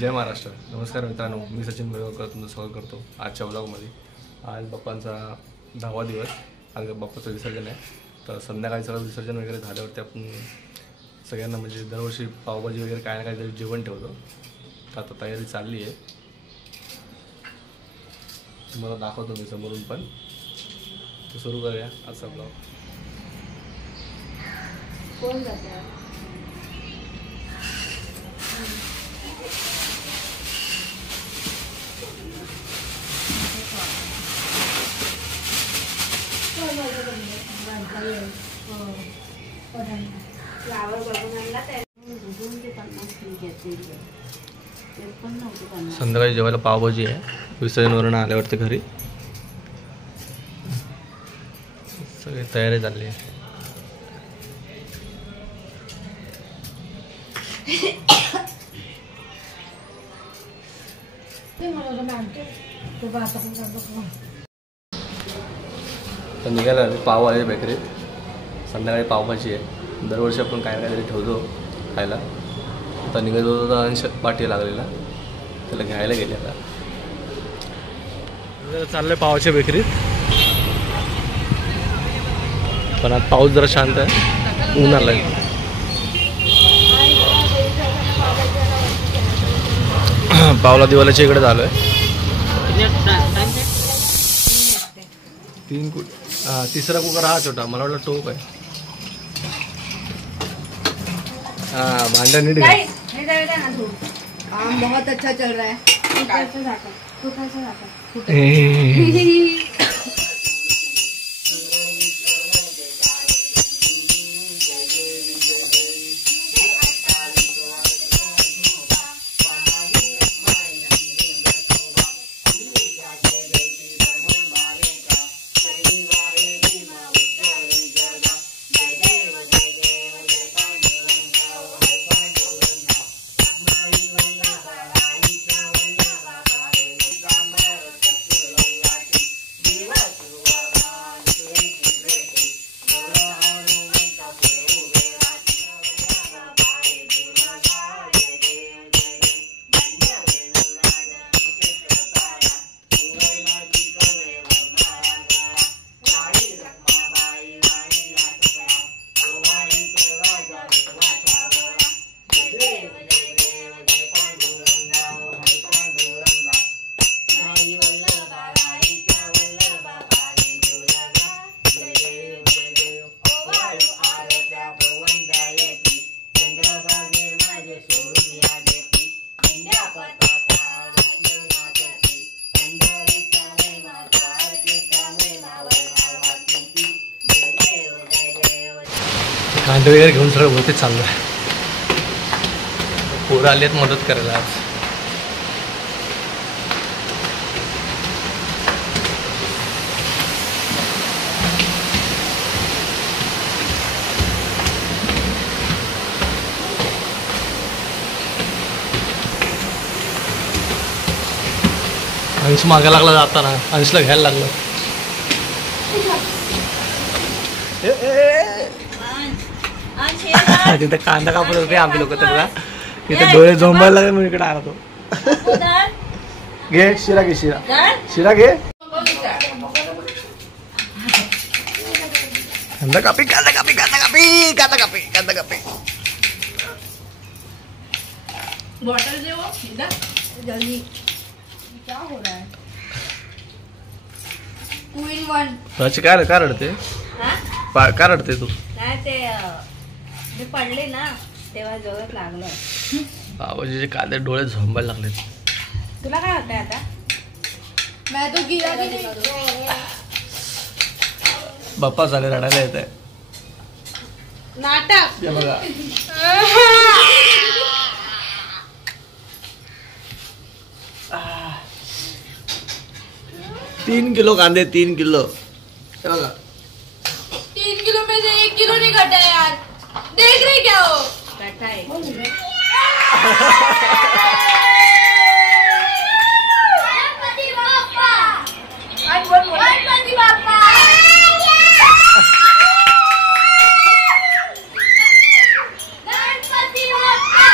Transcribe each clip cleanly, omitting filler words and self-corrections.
जय महाराष्ट्र. नमस्कार मित्रांनो, मी सचिन बेळगावकर तुमचं स्वागत करतो आजच्या व्लॉगमध्ये. आज बाप्पांचा 10वा दिवस. आज बाप्पाचं विसर्जन आहे. तर संध्याकाळी सगळं विसर्जन वगैरे झाल्यावरती आपण सगळ्यांना म्हणजे दरवर्षी पावभाजी वगैरे काय ना काहीतरी जेवण ठेवतो. तर आता तयारी चालली आहे, तुम्हाला दाखवतो मी समोरून पण. तर सुरू करूया आजचा ब्लॉग. कोण जाते संध्याकाळी जेवायला पावभाजी आहे. विसर्जनवरून आल्यावरती घरी सगळी तयारी चालली आहे. तर निघायला पाव आहे बेकरीत. संध्याकाळी पावभाजी आहे. दरवर्षी आपण काय काहीतरी ठेवतो खायला. आता निघायचं होतं तर अंश पाठी लागलेला, त्याला घ्यायला गेले. आता चाललं आहे पावाच्या बेकरीत. पण आज पाऊस जरा शांत आहे, ऊन आलं आहे. पावला दिवाल्याच्या इकडे झालो आहे. 3 तिसरा कुकर हा छोटा, मला वाटलं टोप आहे. हाँ भांडा नीट घ्या. काम बहुत अच्छा चल रहा है. कांदे वगैरे घेऊन सगळं वरती चाललं आहे. पोरं आली आहेत मदत करायला आज. अंश मागा लागला जाताना, अंशला घ्यायला लागलं. तिथे कांदा कापत होते आम्ही लोक. तर तिथे डोळे झोंबायला लागले म्हणून इकडे आला तो. घे शिरा, घे शिरा, शिरा घे. कांदा कापी, कांदा कापी, कांदा कापी, कांदा कापी, कांदा कापी. बॉटल दे वो इधर जल्दी. क्या हो रहा है? 2 in 1. काय रडते? काय रडते तू? नाही ते मी पडले ना तेव्हा जोरात लागलं. बाबाजीचे कांदे डोळे झोंबायला लागले. तुला काय होतंय आता? मैं तो गिरा भी नहीं. बाप्पा झाले, रडायला येत आहे. नाटक हे बघा. 3 किलो कांदे, 3 किलो. हे बघा. 3 किलो में से 1 किलो नहीं घटा यार. देख रहे क्या हो? कटा है. गणपति बाप्पा. गणपति बाप्पा. गणपति बाप्पा.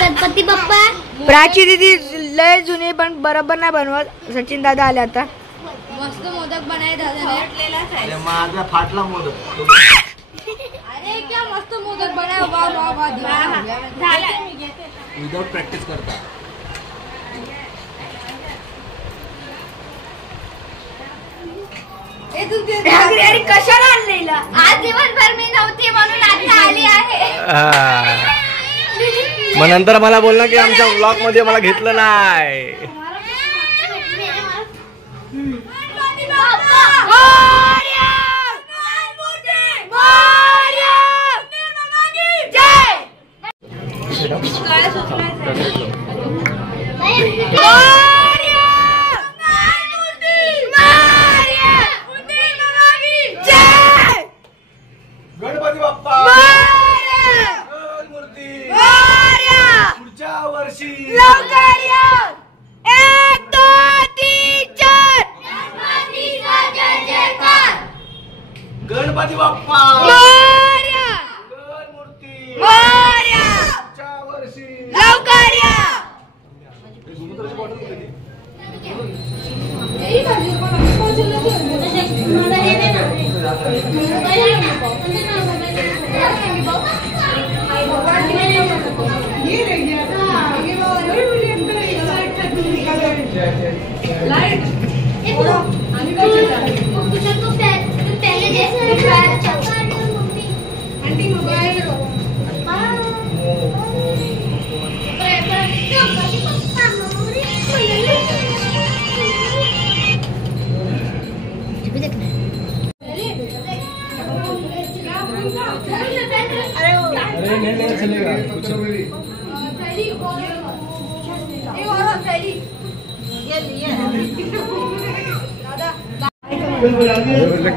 गणपती बाप्पा. प्राची दीदी लय जुने पण बरोबर नाही बनवत. सचिन दादा आले आता. मस्त मोदक बनाय दादा. माझा फाटला मोदक. अरे क्या मस्त मोदक बनाय. वा वा वा. विदाउट प्रॅक्टिस करता. कशाला आणलेला. आज दिवसभर मी नव्हती म्हणून आता आली आहे. मग नंतर मला बोलला की आमच्या व्लॉग मध्ये मला घेतलं नाही. गणपती बाप्पा मूर्ती पुढच्या वर्षी लवकर या. 1 2 3 4. गणपती बाप्पा मोरया. मूर्ती मोरया. पुढच्या वर्षी लवकर या.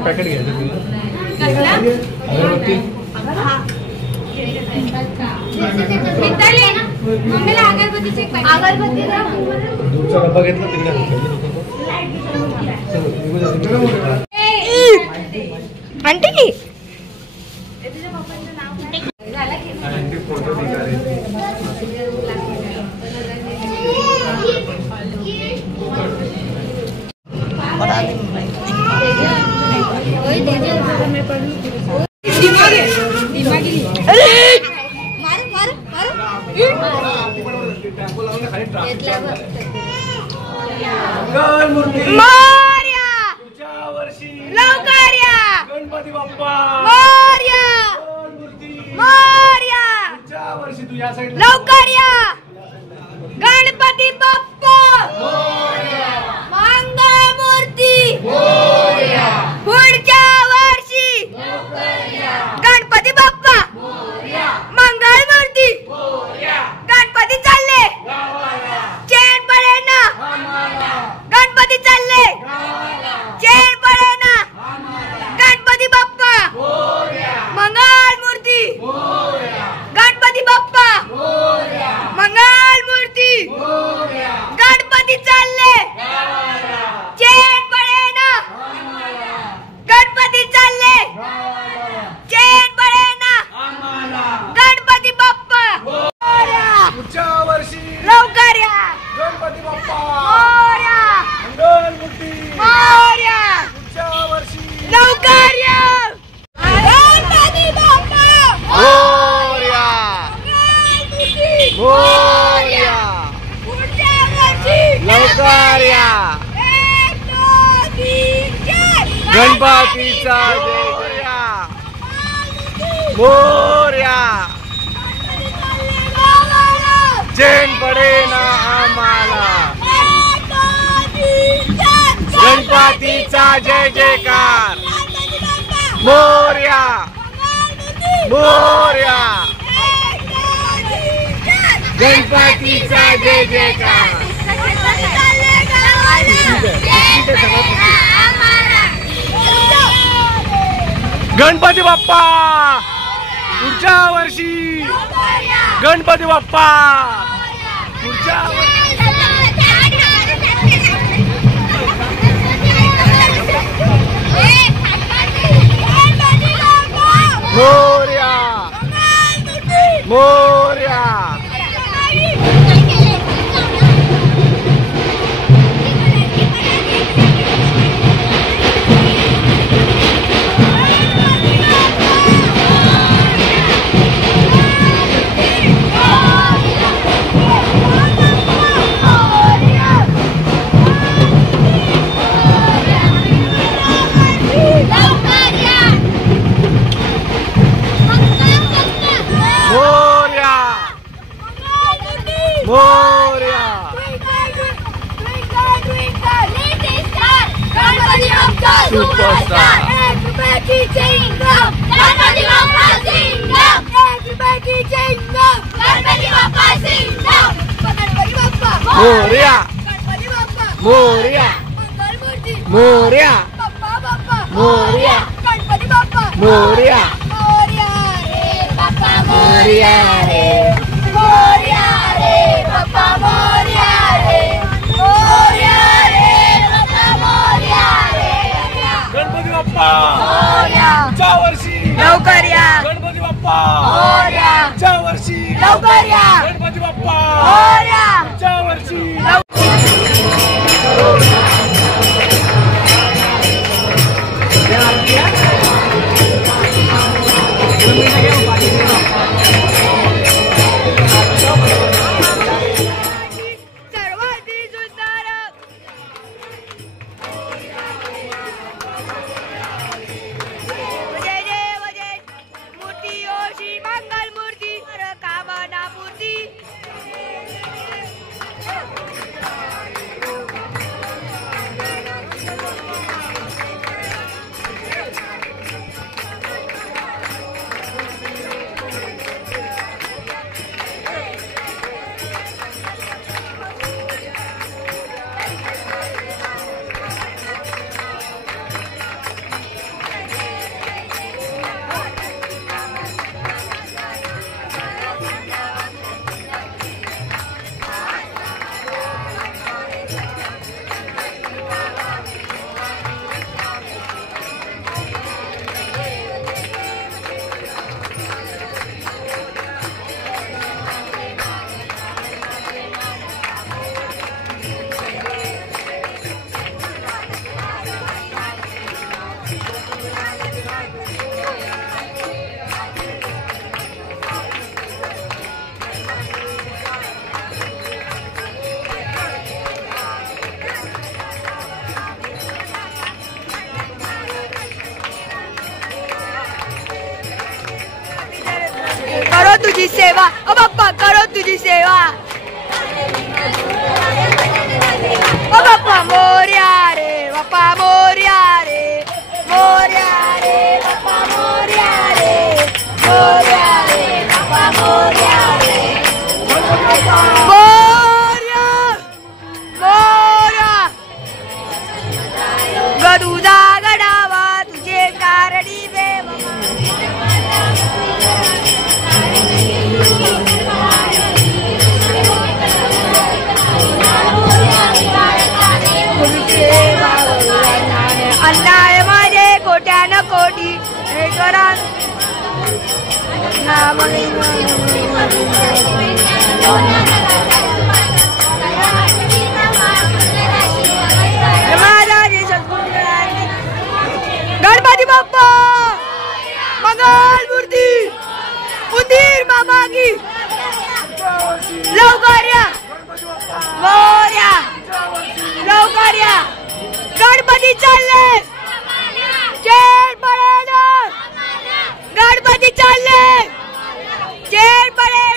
पॅकेट घ्यायचं दूरचा डब्बा घेतला आंटी मोरया. पुढच्या वर्षी लवकर या. गणपती बाप्पा मोरया. मूर्ती मोरया. पुढच्या वर्षी तू या साईड लवकर या. गणपती बाप्पा मंगळ मूर्ती पुढच्या वर्षी. गणपती बाप्पा मंगळ मूर्ती. गणपती चालले. चेन पडे ना. गणपती चालले. चेन पडे ना. गणपती बाप्पा मंगळ मूर्ती. गणपती बाप्पा मंगळ मूर्ती. गणपती चालले. चेन पडे ना. गणपती चालले. चेन पडे ना. गणपती बाप्पा पुढच्या वर्षी लवकर या. गणपती बाप्पा मोरया. मंगळ मूर्ती मोरया. पुढच्या वर्षी लवकर या. गणपती बाप्पा मोरया मोरया पुढच्या वर्षी. लवकर या. 1 2 3 4. गणपतीचा जय जया मोरया. चेन पडे ना आम्हाला. गणपतीचा जय जयकार. मोरया मोरया. गणपतीचा जय जयकार. गणपती बाप्पा पुढच्या वर्षी. गणपती बाप्पा पुढच्या वर्षी. मोरया गणपती बाप्पा मोरया मंगलमूर्ती मोरया बाप्पा बाप्पा मोरया गणपती बाप्पा मोरया मोरया रे बाप्पा मोरया रे मोरया रे बाप्पा मोरया रे मोरया रे बाप्पा मोरया रे गणपती बाप्पा मोरया च्या वर्षी लवकर या गणपती बाप्पा मोरया च्या वर्षी लवकर या गणपती बाप्पा मोरया च्या वर्षी सर्वाधिक सुंदर जय देव जय मूर्ती ओशी मंगल मूर्ती कामना मूर्ती करो तुझी सेवा ओ बाप्पा करो तुझी सेवा ओ बाप्पा मोरया रे बाप्पा मोरया रे मोरया रे बाप्पा मोरया रे मोरया रे बाप्पा मोरया रे मोरया मोरया गरुडा गडावा तुझे कारणी देव अन्याय माझे कोट्यान कोटी हे करा गणपती बाप्पा मंगल मूर्ती उंदीर मामा की लवकर या मोरया लवकर या गणपती चालले चेड पडेल गणपती चालले चेड पडेल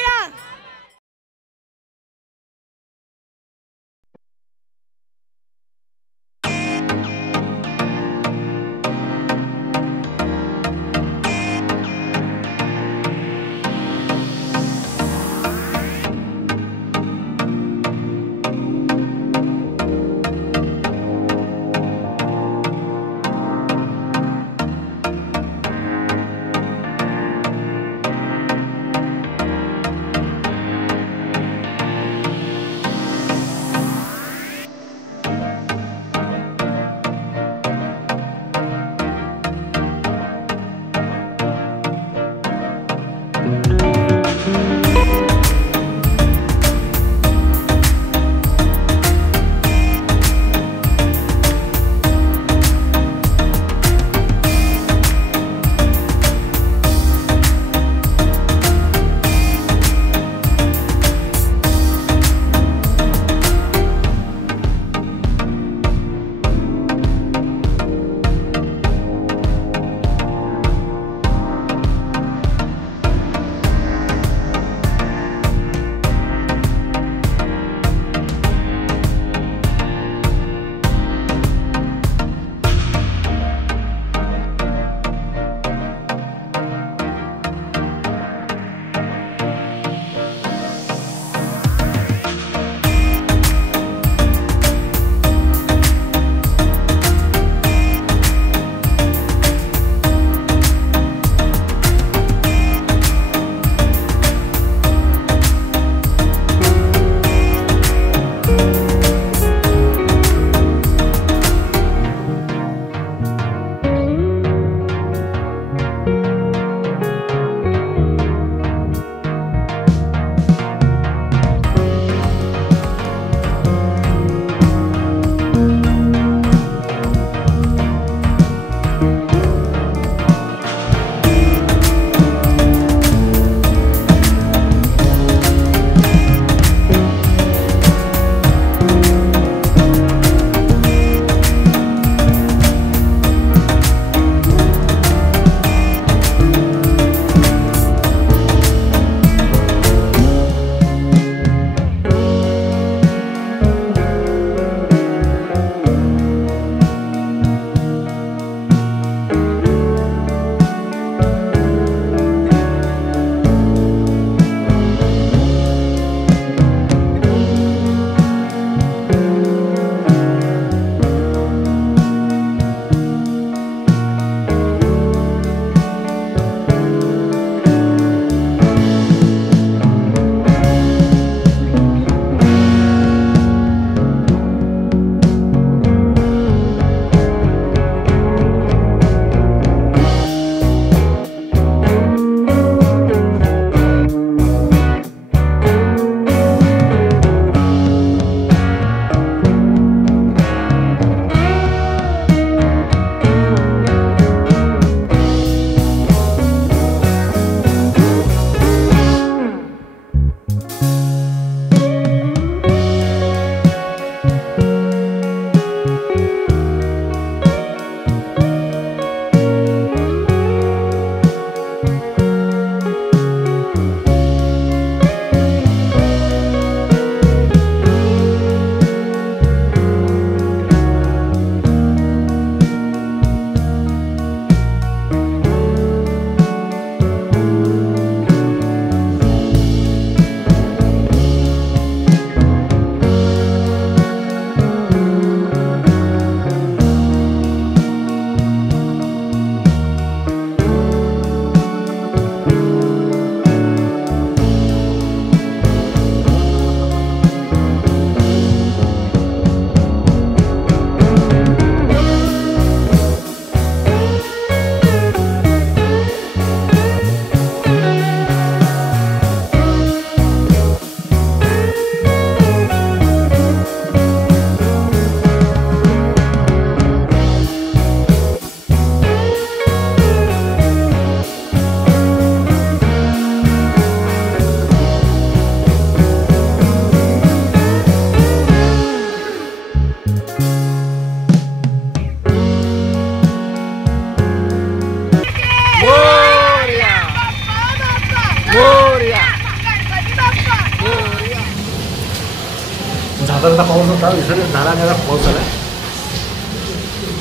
होता विसर्जन झाला आणि आता पाऊस आला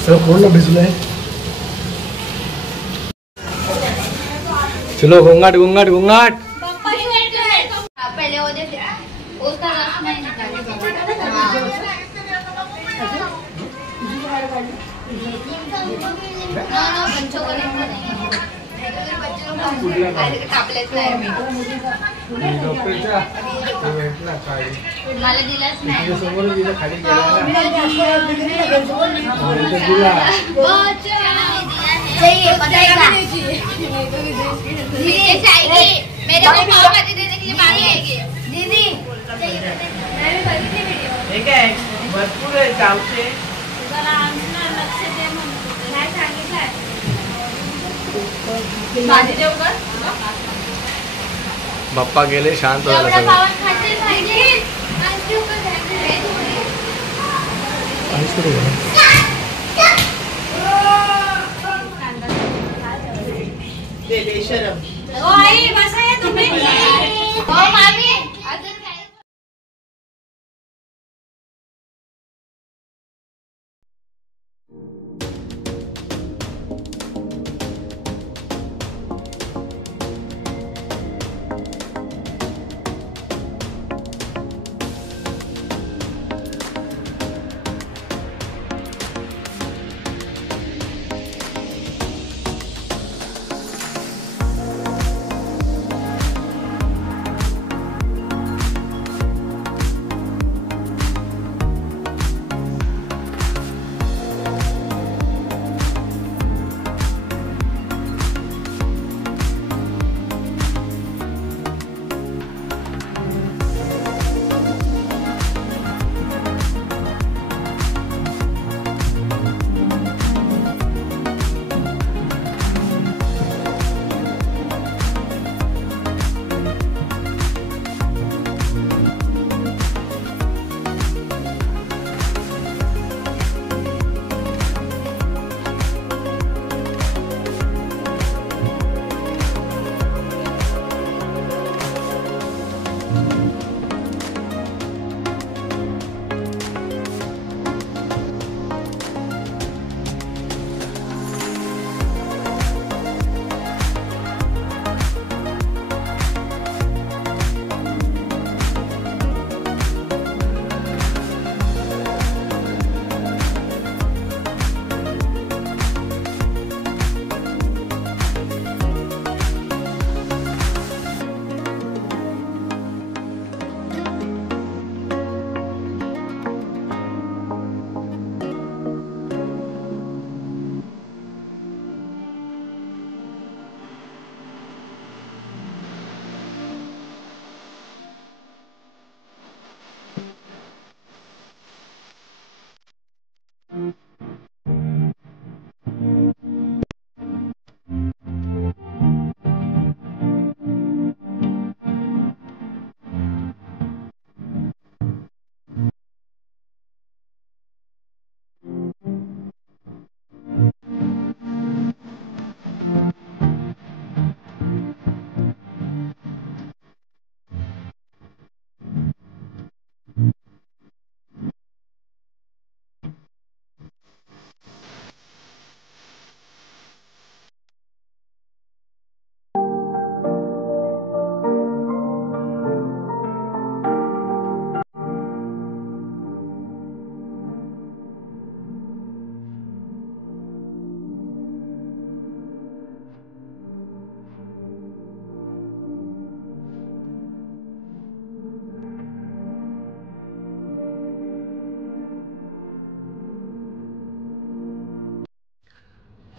सगळं पूर्ण भिजलं आहे. चलो घोंगाट घोंगाट घोंगाट. पहले वो दे उसका रस नहीं निकालेगा बच्चों को मला दिलाच नाही. मेरे को पाव भाजी देने के लिए मांगी है दीदी. ठीक आहे भरपूर आहे गावचे. भाजी देऊ का? बाप्पा गेले शांत झालं एवढं सगळं. पावन खाते पाहिजे आणखी उकळ द्यायचं. काहीच करू नका. ते बेशरम. ओ आई बसा या तुम्ही. हो मामी अजून काय?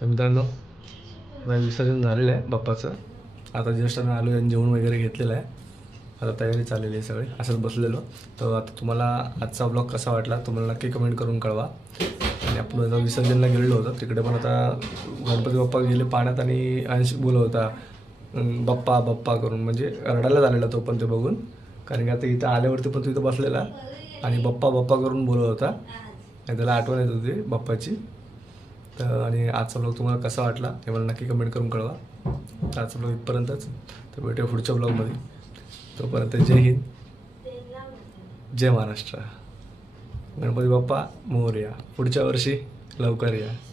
तर मित्रांनो विसर्जन झालेलं आहे बाप्पाचं. आता जस्ट आम्ही आलो आणि जेवण वगैरे घेतलेलं आहे. आता तयारी चाललेली आहे सगळी. असंच बसलेलो. तर आता तुम्हाला आजचा ब्लॉग कसा वाटला तुम्हाला नक्की कमेंट करून कळवा. आणि आपण आता विसर्जनला गेलेलो होतो तिकडे पण आता गणपती बाप्पा गेले पाण्यात आणि अंश बोलत होता बाप्पा बाप्पा करून, म्हणजे रडायला झालेला तो पण ते बघून. कारण की आता इथं आल्यावरती पण तो इथं बसलेला आणि बाप्पा बाप्पा करून बोलत होता आणि त्याला आठवण येत होती बाप्पाची. तर आणि आजचा ब्लॉग तुम्हाला कसा वाटला हे मला नक्की कमेंट करून कळवा. आजचा ब्लॉग इथपर्यंतच. तर भेटूया पुढच्या ब्लॉगमध्ये. तोपर्यंत जय हिंद, जय महाराष्ट्र. गणपती बाप्पा मोरया. पुढच्या वर्षी लवकर या.